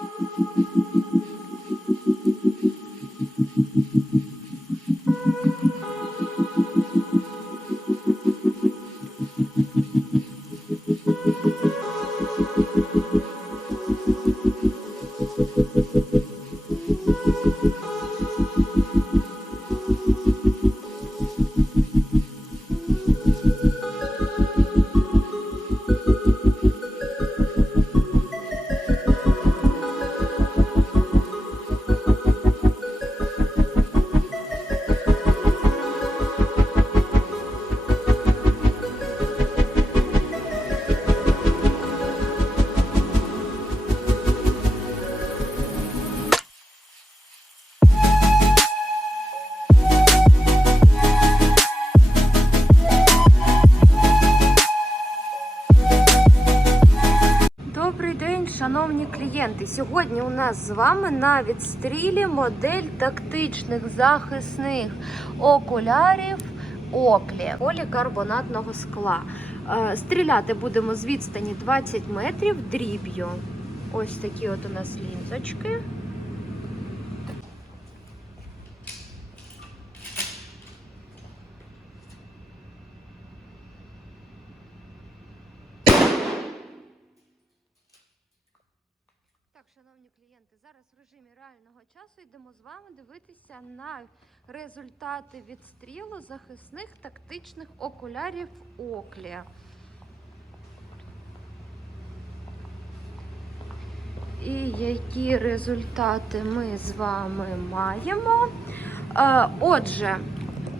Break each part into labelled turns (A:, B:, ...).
A: Thank you. Сьогодні у нас з вами на відстрілі модель тактичних захисних окулярів Оклі полікарбонатного скла. Е, Стріляти будемо з відстані 20 метрів дріб'ю. Ось такі от у нас лінзочки. Так, шановні клієнти, зараз в режимі реального часу йдемо з вами дивитися на результати відстрілу захисних тактичних окулярів Оклі. І які результати ми з вами маємо? Е, Отже,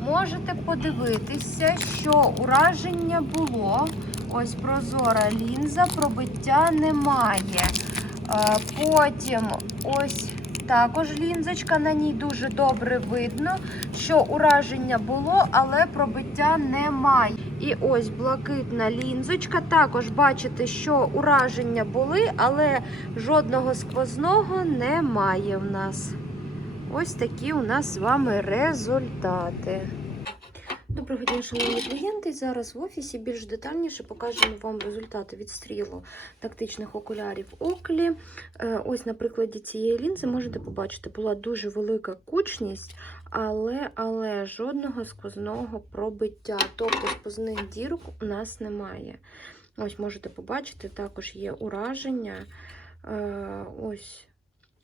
A: можете подивитися, що ураження було. Ось прозора лінза, пробиття немає. Потім ось також лінзочка, на ній дуже добре видно, що ураження було, але пробиття немає. І ось блакитна лінзочка. Також бачите, що ураження були, але жодного сквозного немає в нас. Ось такі у нас з вами результати. Доброго дня, шановні клієнти. Зараз в офісі більш детальніше покажемо вам результати відстрілу тактичних окулярів Оклі. Е, Ось на прикладі цієї лінзи можете побачити, була дуже велика кучність, але, але жодного сквозного пробиття, тобто сквозних дірок у нас немає. Ось можете побачити, також є ураження. Е, Ось.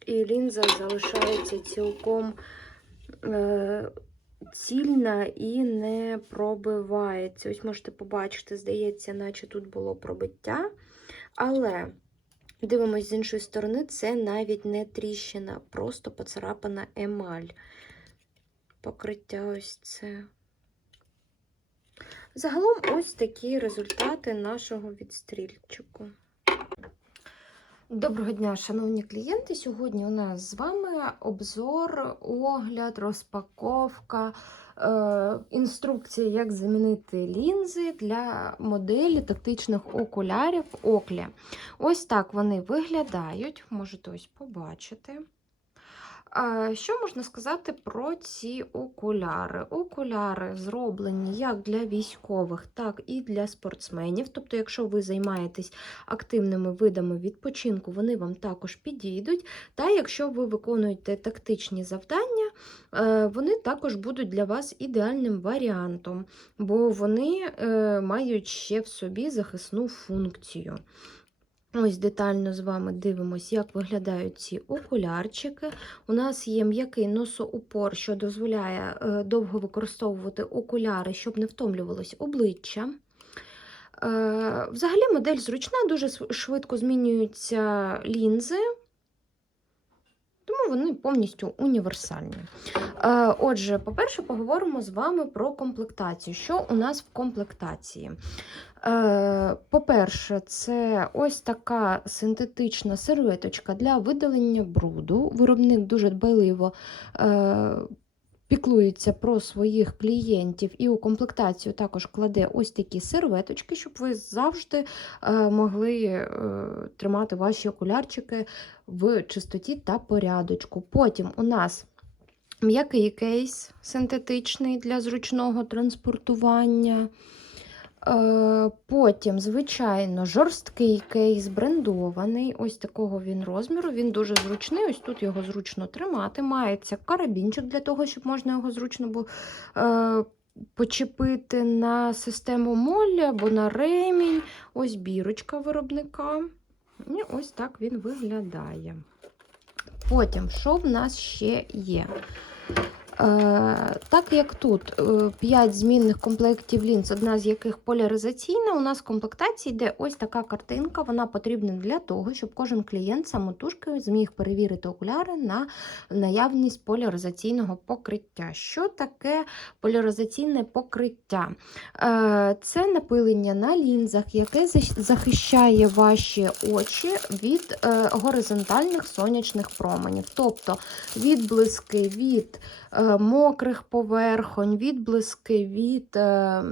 A: І лінза залишається цілком. Цільна і не пробивається. Ось можете побачити, здається, наче тут було пробиття. Але дивимось з іншої сторони, це навіть не тріщина, просто поцарапана емаль. Покриття ось це. Загалом ось такі результати нашого відстрільчику. Доброго дня, шановні клієнти. Сьогодні у нас з вами обзор, огляд, розпаковка, е, інструкція, як замінити лінзи для моделі тактичних окулярів Оклі. Ось так вони виглядають, можете ось побачити. Що можна сказати про ці окуляри? Окуляри зроблені як для військових, так і для спортсменів. Тобто, якщо ви займаєтесь активними видами відпочинку, вони вам також підійдуть. Та якщо ви виконуєте тактичні завдання, е, вони також будуть для вас ідеальним варіантом, бо вони е, мають ще в собі захисну функцію. Ось детально з вами дивимося, як виглядають ці окулярчики. У нас є м'який носоупор, що дозволяє е, довго використовувати окуляри, щоб не втомлювалось обличчя. Е, Взагалі модель зручна, дуже швидко змінюються лінзи, тому вони повністю універсальні. Е, Отже, по-перше, поговоримо з вами про комплектацію. Що у нас в комплектації? Е, По-перше, це ось така синтетична серветочка для видалення бруду. Виробник дуже дбайливо е, піклується про своїх клієнтів і у комплектацію також кладе ось такі серветочки, щоб ви завжди е, могли е, тримати ваші окулярчики в чистоті та порядочку. Потім у нас М'який кейс синтетичний для зручного транспортування. Е, Потім, звичайно, жорсткий кейс брендований. Ось такого він розміру. Він дуже зручний. Ось тут його зручно тримати. Мається карабінчик для того, щоб можна його зручно було е, почепити на систему молі або на ремінь. Ось бірочка виробника. І ось так він виглядає. Потім, що в нас ще є? Е, так як тут 5 змінних комплектів лінз, одна з яких поляризаційна, у нас в комплектації йде ось така картинка. Вона потрібна для того, щоб кожен клієнт самотужки зміг перевірити окуляри на наявність поляризаційного покриття. Що таке поляризаційне покриття? Е, Це напилення на лінзах, яке захищає ваші очі від е, горизонтальних сонячних променів, тобто від е, мокрих поверхонь, відблиски від е,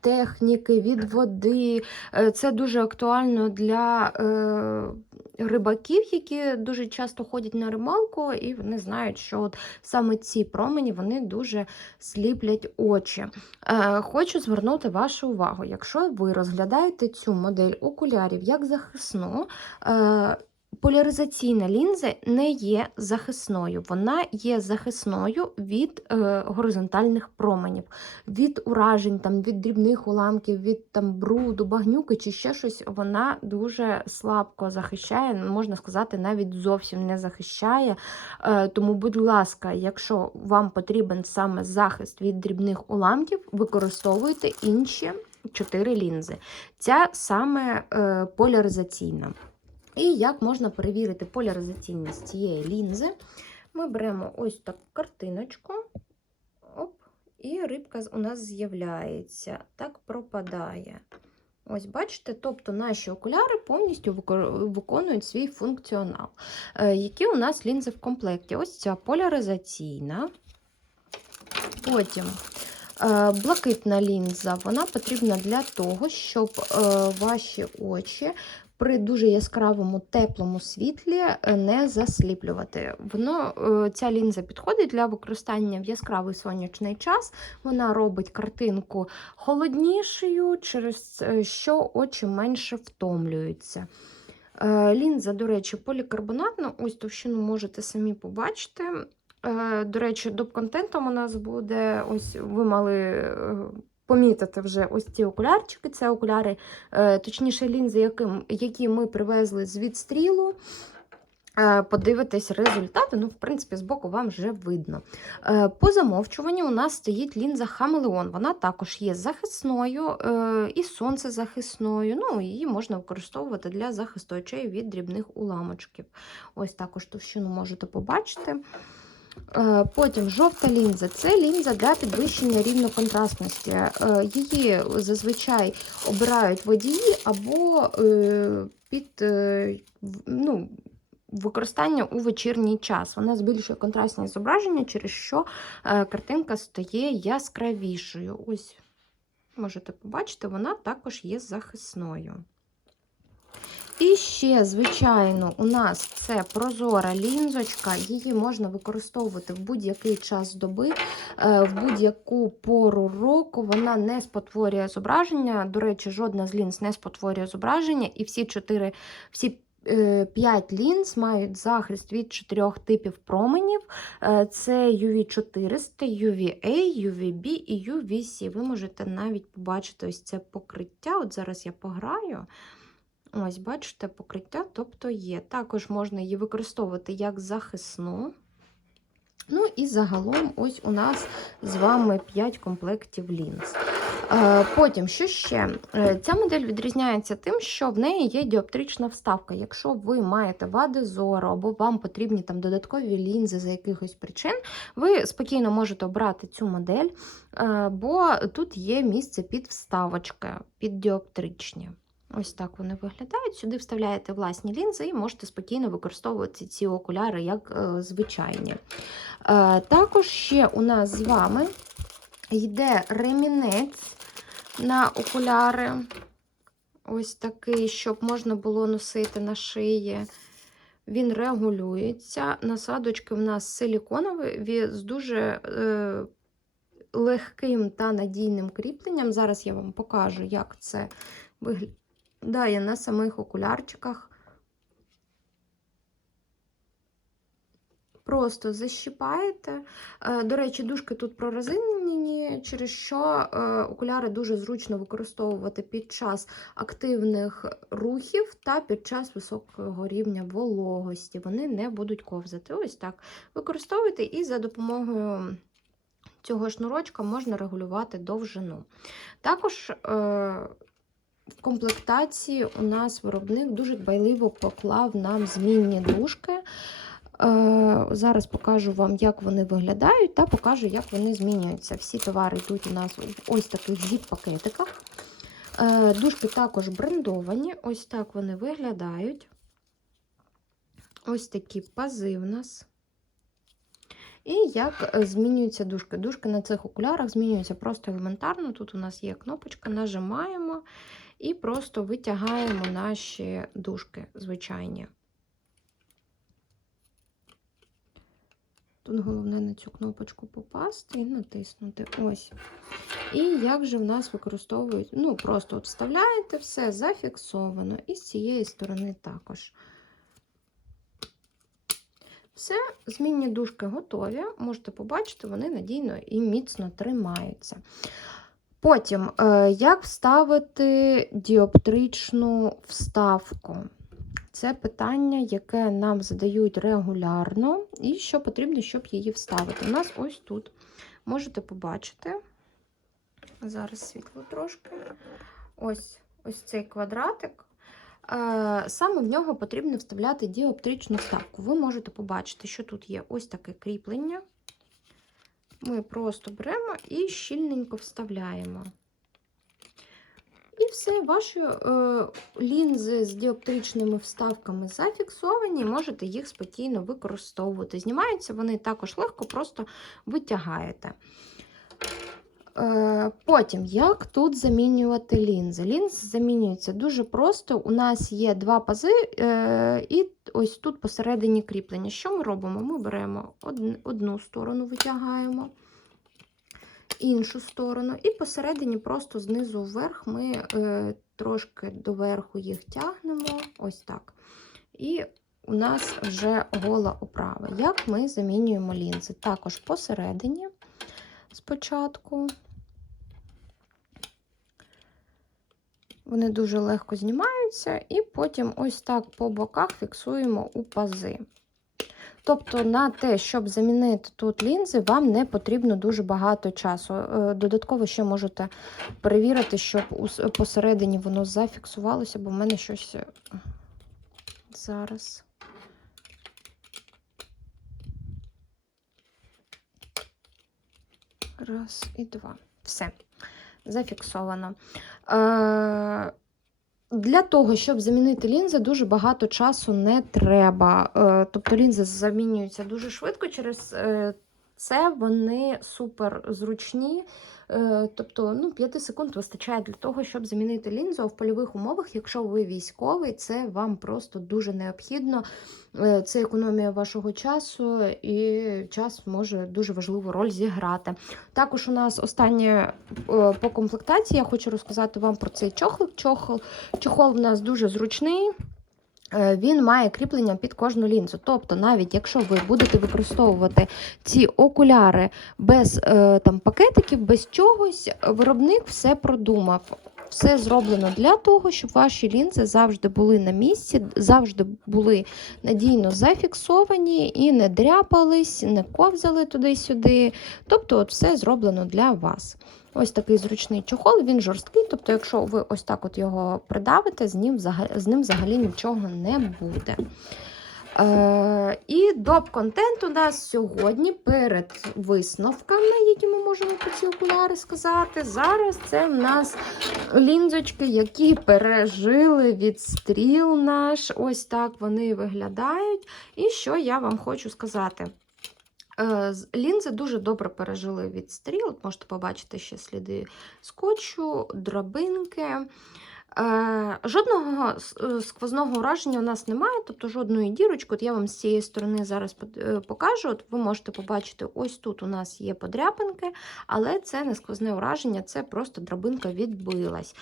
A: техніки, від води. Е, Це дуже актуально для е, рибаків, які дуже часто ходять на рибалку, і вони знають, що от саме ці промені вони дуже сліплять очі. Е, Хочу звернути вашу увагу, якщо ви розглядаєте цю модель окулярів як захисну, е, Поляризаційна лінза не є захисною, вона є захисною від е, горизонтальних променів, від уражень, там, від дрібних уламків, від там, бруду, багнюки чи ще щось. Вона дуже слабко захищає, можна сказати, навіть зовсім не захищає. Е, тому, будь ласка, якщо вам потрібен саме захист від дрібних уламків, використовуйте інші чотири лінзи. Ця саме е, поляризаційна. І як можна перевірити поляризаційність цієї лінзи? Ми беремо ось таку картиночку, оп, і рибка у нас з'являється, так пропадає. Ось, бачите, тобто наші окуляри повністю виконують свій функціонал. Е, які у нас лінзи в комплекті? Ось ця поляризаційна. Потім блакитна лінза, вона потрібна для того, щоб е, ваші очі при дуже яскравому теплому світлі е, не засліплювати. Воно, е, ця лінза підходить для використання в яскравий сонячний час. Вона робить картинку холоднішою, через е, що очі менше втомлюються. Е, Лінза, до речі, полікарбонатна. Ось товщину можете самі побачити. Е, До речі, доп-контентом у нас буде, ось ви мали е, помітити вже ось ці окулярчики. Це окуляри, е, точніше, лінзи, яким, які ми привезли з відстрілу. Подивитись результати, ну, в принципі, збоку вам вже видно. По замовчуванню у нас стоїть лінза Хамелеон. Вона також є захисною і сонцезахисною. Ну, її можна використовувати для захисту очей від дрібних уламочків. Ось також товщину можете побачити. Е, Потім жовта лінза це лінза для підвищення рівноконтрастності. Е, Її зазвичай обирають водії або е, під ну, використання у вечірній час. Вона збільшує контрастні зображення, через що картинка стає яскравішою. Ось можете побачити, вона також є захисною. І ще, звичайно, у нас це прозора лінзочка, її можна використовувати в будь-який час доби, е, в будь-яку пору року. Вона не спотворює зображення. До речі, жодна з лінз не спотворює зображення, і всі чотири, всі. е, П'ять лінз мають захист від чотирьох типів променів. Е, Це UV400, UVA, UVB і UVC. Ви можете навіть побачити ось це покриття. От зараз я пограю. Ось, бачите, покриття, тобто є. Також можна її використовувати як захисну. Ну і загалом, ось у нас з вами 5 комплектів лінз. Е, Потім, що ще? Е, Ця модель відрізняється тим, що в неї є діоптрична вставка. Якщо ви маєте вади зору або вам потрібні там додаткові лінзи за якихось причин, ви спокійно можете обрати цю модель, е, бо тут є місце під вставочки, під діоптричні. Ось так вони виглядають. Сюди вставляєте власні лінзи і можете спокійно використовувати ці окуляри як е, звичайні. Е, також ще у нас з вами йде ремінець на окуляри. Ось такий, щоб можна було носити на шиї. Він регулюється. Насадочки в нас силіконові з дуже е, легким та надійним кріпленням. Зараз я вам покажу, як це виглядає на самих окулярчиках. Просто защіпаєте. Е, До речі, дужки тут прорезинені, через що е, окуляри дуже зручно використовувати під час активних рухів та під час високого рівня вологості. Вони не будуть ковзати. Ось так. Використовуйте і за допомогою цього шнурочка можна регулювати довжину. Також е, в комплектації у нас виробник дуже дбайливо поклав нам змінні дужки. Е, Зараз покажу вам, як вони виглядають, та покажу, як вони змінюються. Всі товари йдуть у нас ось таких зіп-пакетиках. Е, Дужки також брендовані, ось так вони виглядають. Ось такі пази в нас. І як змінюються дужки. Дужки на цих окулярах змінюються просто елементарно. Тут у нас є кнопочка, нажимаємо і просто витягаємо наші дужки звичайні. Тут головне на цю кнопочку попасти і натиснути. Ось. І як же в нас використовують? Ну, просто от вставляєте все зафіксовано, і з цієї сторони також. Все, змінні дужки готові. Можете побачити, вони надійно і міцно тримаються. Потім, е, як вставити діоптричну вставку? Це питання, яке нам задають регулярно, і що потрібно, щоб її вставити. У нас ось тут можете побачити, зараз світло трошки, ось ось цей квадратик. Е, Саме в нього потрібно вставляти діоптричну вставку. Ви можете побачити, що тут є ось таке кріплення. Ми просто беремо і щільненько вставляємо. І все, ваші е, лінзи з діоптричними вставками зафіксовані, можете їх спокійно використовувати. Знімаються вони також легко, просто витягаєте. Е, потім, як тут замінювати лінзи? Лінзи замінюються дуже просто. У нас є два пази, е, і ось тут посередині кріплення. Що ми робимо? Ми беремо одну сторону, витягаємо іншу сторону, і посередині, просто знизу вверх, ми е, трошки доверху їх тягнемо, ось так. І у нас вже гола оправа. Як ми замінюємо лінзи? Також посередині спочатку. Вони дуже легко знімаються, і потім ось так по боках фіксуємо у пази. Тобто, на те, щоб замінити тут лінзи, вам не потрібно дуже багато часу. Е, Додатково ще можете перевірити, щоб посередині воно зафіксувалося, бо в мене щось е, зараз. Раз і два. Все, зафіксовано. Е для того, щоб замінити лінзи, дуже багато часу не треба. Е, тобто лінзи замінюються дуже швидко, через е, це вони супер зручні. Е, тобто ну, 5 секунд вистачає для того, щоб замінити лінзу. А в польових умовах, якщо ви військовий, це вам просто дуже необхідно. Це економія вашого часу, і час може дуже важливу роль зіграти. Також у нас останнє по комплектації я хочу розказати вам про цей чохол. Чохол, чохол в нас дуже зручний. Е, він має кріплення під кожну лінзу. Тобто, навіть якщо ви будете використовувати ці окуляри без е, там, пакетиків, без чогось, виробник все продумав. Все зроблено для того, щоб ваші лінзи завжди були на місці, завжди були надійно зафіксовані і не дряпались, не ковзали туди-сюди. Тобто, от все зроблено для вас. Ось такий зручний чохол, він жорсткий, тобто, якщо ви ось так от його придавите, з ним з ним взагалі нічого не буде. Е, І доп-контент у нас сьогодні перед висновками, які ми можемо про ці окуляри сказати. Зараз це в нас лінзочки, які пережили відстріл наш. Ось так вони виглядають. І що я вам хочу сказати? Е, лінзи дуже добре пережили відстріл. Можете побачити ще сліди скотчу, драбинки. Е, жодного е, сквозного ураження у нас немає, тобто жодної дірочки. От я вам з цієї сторони зараз покажу. От ви можете побачити, ось тут у нас є подряпинки, але це не сквозне ураження, це просто драбинка відбилась.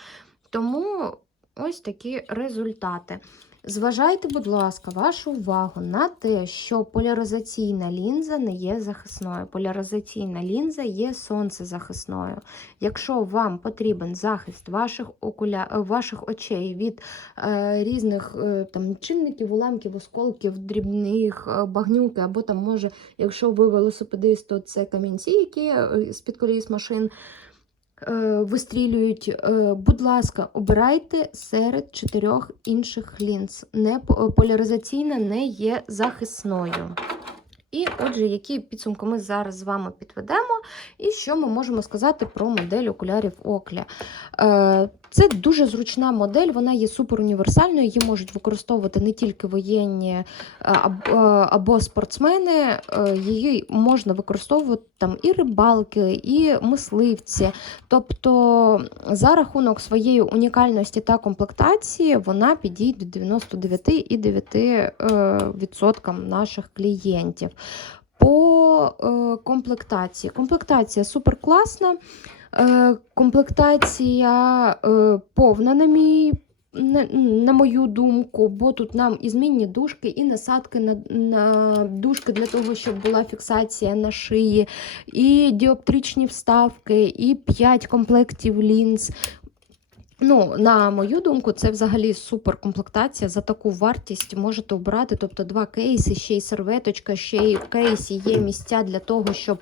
A: Тому ось такі результати. Зважайте, будь ласка, вашу увагу на те, що поляризаційна лінза не є захисною. Поляризаційна лінза є сонцезахисною. Якщо вам потрібен захист ваших, окуля... е, ваших очей від е, різних е, там, чинників, уламків, осколків, дрібних, е, багнюки, або там, може, якщо ви велосипедист, то це камінці, які е, з-під коліс машин вистрілюють. Е, Будь ласка, обирайте серед чотирьох інших лінз. Не поляризаційна не є захисною. І отже, які підсумки ми зараз з вами підведемо, і що ми можемо сказати про модель окулярів Оклі. Це дуже зручна модель, вона є суперуніверсальною, її можуть використовувати не тільки воєнні е, е, або спортсмени, е, її можна використовувати там і рибалки, і мисливці. Тобто, за рахунок своєї унікальності та комплектації, вона підійде до 99,9% наших клієнтів. По комплектації. Комплектація супер класна. Е, комплектація е, повна, на мій. На, мою думку, бо тут нам і змінні дужки, і насадки на, на дужки для того, щоб була фіксація на шиї, і діоптричні вставки, і 5 комплектів лінз. Ну, на мою думку, це взагалі супер комплектація. За таку вартість можете обрати. Тобто два кейси, ще й серветочка, ще й в кейсі є місця для того, щоб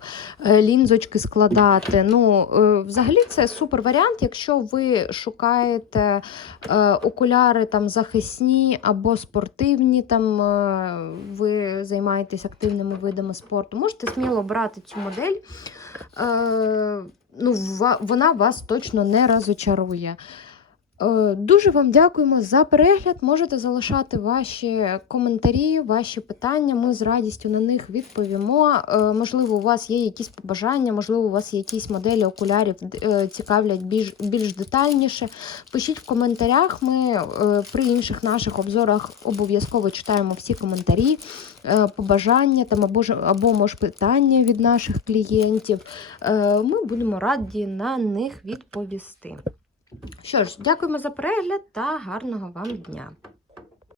A: е, лінзочки складати. Ну, е, взагалі, це супер варіант, якщо ви шукаєте е, окуляри там захисні або спортивні, там ви займаєтесь активними видами спорту. Можете сміло брати цю модель. Ну, вона вас точно не розочарує. Е, Дуже вам дякуємо за перегляд. Можете залишати ваші коментарі, ваші питання. Ми з радістю на них відповімо. Е, Можливо, у вас є якісь побажання, можливо, у вас є якісь моделі окулярів е, цікавлять більш, більш детальніше. Пишіть в коментарях. Ми при інших наших обзорах обов'язково читаємо всі коментарі, побажання там або ж або може питання від наших клієнтів. Ми будемо раді на них відповісти. Що ж, дякуємо за перегляд та гарного вам дня!